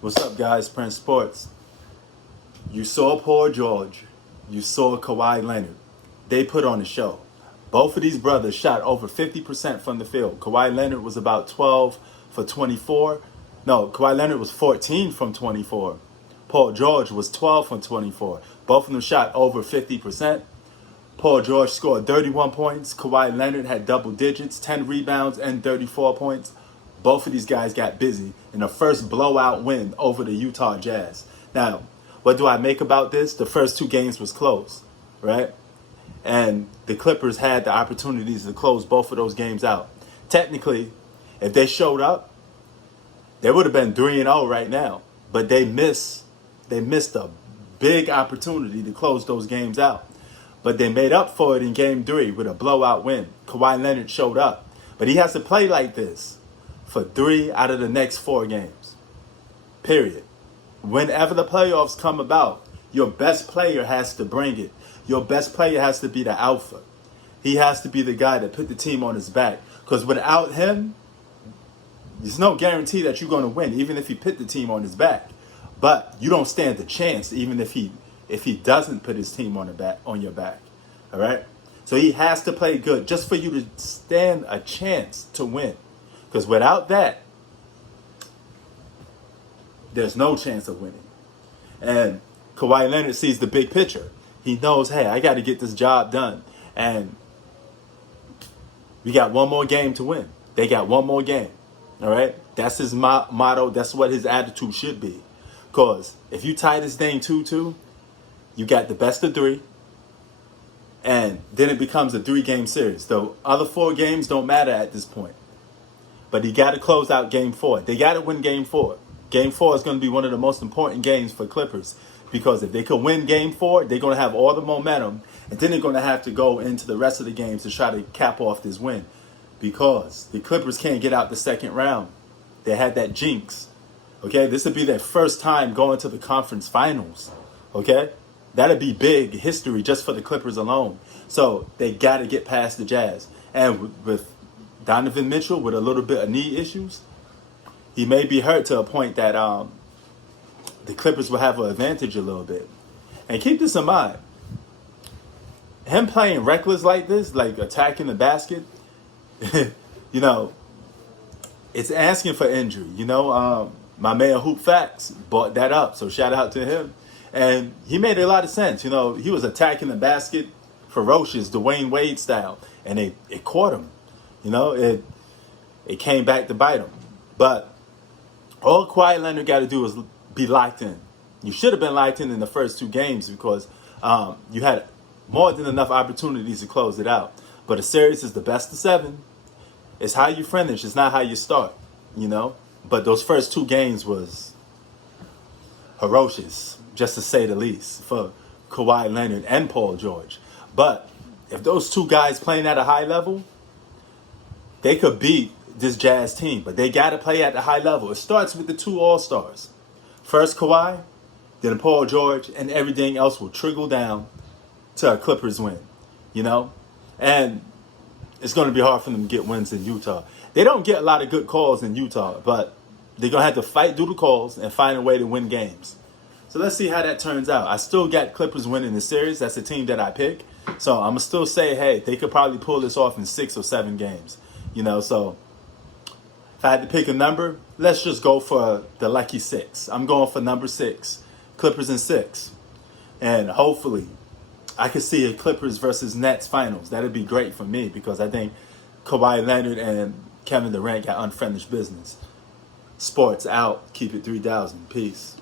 What's up, guys? Prince Sports. You saw Paul George. You saw Kawhi Leonard. They put on a show. Both of these brothers shot over 50% from the field. Kawhi Leonard was about 12 for 24. No, Kawhi Leonard was 14 from 24. Paul George was 12 from 24. Both of them shot over 50%. Paul George scored 31 points. Kawhi Leonard had double digits, 10 rebounds and 34 points. Both of these guys got busy in the first blowout win over the Utah Jazz. Now, what do I make about this? The first two games was close, right? And the Clippers had the opportunities to close both of those games out. Technically, if they showed up, they would have been 3-0 right now. But they missed a big opportunity to close those games out. But they made up for it in Game 3 with a blowout win. Kawhi Leonard showed up. But he has to play like this for 3 out of the next 4 games. Period. Whenever the playoffs come about, your best player has to bring it. Your best player has to be the alpha. He has to be the guy that put the team on his back. Because without him, there's no guarantee that you're going to win, even if he put the team on his back. But you don't stand a chance, even if he doesn't put his team on your back. All right? So he has to play good just for you to stand a chance to win. Because without that, there's no chance of winning. And Kawhi Leonard sees the big picture. He knows, hey, I got to get this job done. And we got one more game to win. They got one more game. All right? That's his motto. That's what his attitude should be. Because if you tie this thing 2-2, you got the best of 3. And then it becomes a 3-game series. The other 4 games don't matter at this point. But he got to close out Game 4. They got to win Game 4. Game 4 is going to be one of the most important games for Clippers. Because if they could win Game 4, they're going to have all the momentum. And then they're going to have to go into the rest of the games to try to cap off this win. Because the Clippers can't get out the second round. They had that jinx. Okay? This would be their first time going to the conference finals. Okay? That'd be big history just for the Clippers alone. So they got to get past the Jazz. And with Donovan Mitchell with a little bit of knee issues, he may be hurt to a point that the Clippers will have an advantage a little bit. And keep this in mind. Him playing reckless like this, like attacking the basket, it's asking for injury. My man Hoop Facts brought that up. So shout out to him. And he made a lot of sense. He was attacking the basket ferocious, Dwayne Wade style. And it caught him. It came back to bite him. But all Kawhi Leonard got to do is be locked in. You should have been locked in the first 2 games because you had more than enough opportunities to close it out. But a series is the best of 7. It's how you finish. It's not how you start, But those first 2 games was ferocious, just to say the least, for Kawhi Leonard and Paul George. But if those 2 guys playing at a high level, they could beat this Jazz team, but they got to play at the high level. It starts with the 2 All-Stars. First Kawhi, then Paul George, and everything else will trickle down to a Clippers win, And it's going to be hard for them to get wins in Utah. They don't get a lot of good calls in Utah, but they're going to have to fight through the calls and find a way to win games. So let's see how that turns out. I still got Clippers winning the series. That's the team that I pick. So I'm going to still say, hey, they could probably pull this off in 6 or 7 games. So if I had to pick a number, let's just go for the lucky 6. I'm going for number 6, Clippers in 6. And hopefully I could see a Clippers versus Nets finals. That'd be great for me because I think Kawhi Leonard and Kevin Durant got unfinished business. Sports out. Keep it 3000. Peace.